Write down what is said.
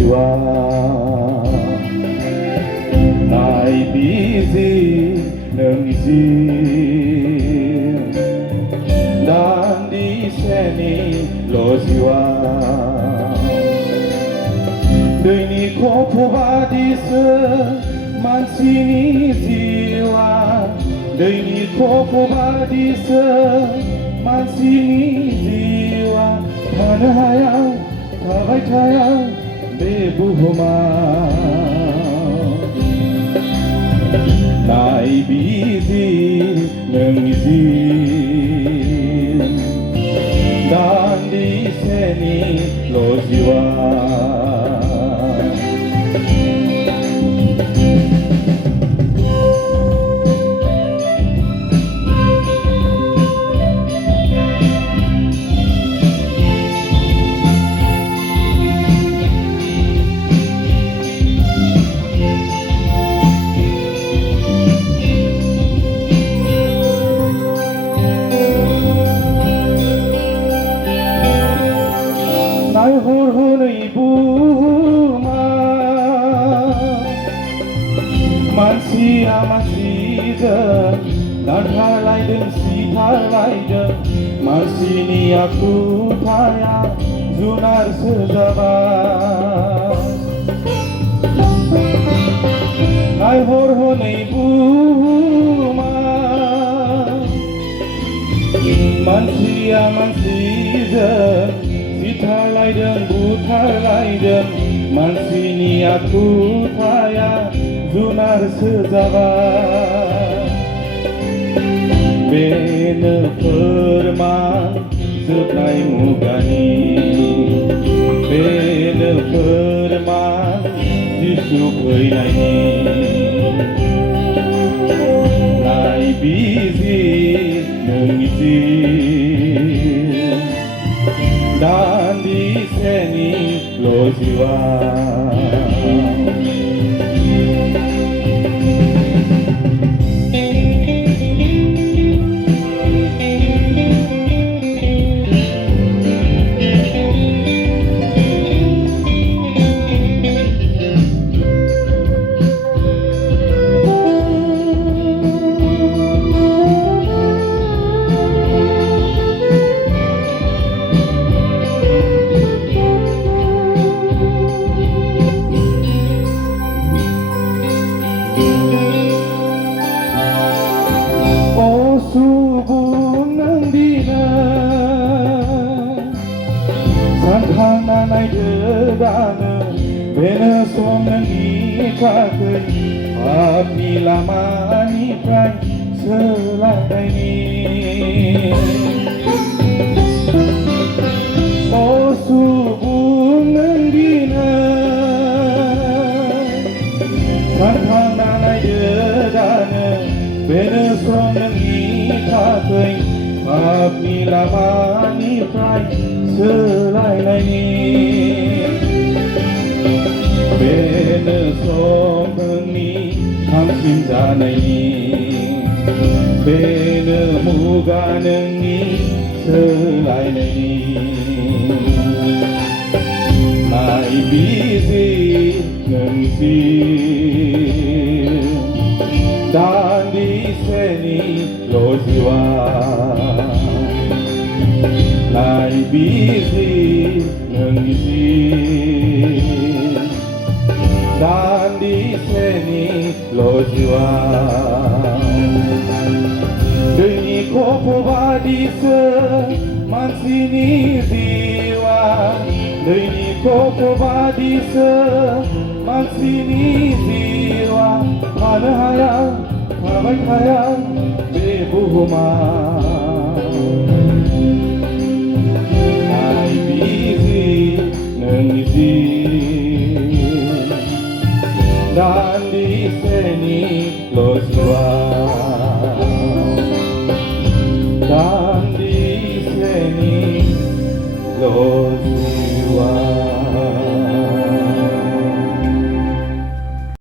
loziwa naibizi nengzi dan di seni loziwa deni kopo badise mansini ziwa deni kopo badise mansini ziwa tanahayang tabai tayang bebuhuma naibizi nengzi dan di seni loziwa Nai hor hor ibu ma Mansia masida Dan halai dan si halai dan Mansini aku paya Zunar sezabat Nai hor hor ibu ma Mansia masida Thalai dan buthalai dan mansini aku paya zunar sezabat bene perman seplai mugani bene perman disukai naini nai bizi nengisi dan di seni loziwa Sanhananai dedana bena songangi kakai api lamani prai selai ni oh subungan dina Sanhananai dedana bena songangi kakai api lamani prai selai ni bena somni hamsin janai bena muga nengi selai ni nai bizi nengsi dan di seni loziwa nai bizi nengisi dan di seni loziwa deni kopo badise mansini ziwa deni kopo badise mansini ziwa tanahayang tabai tayang bebuhuma dan di seni loziwa dan di seni loziwa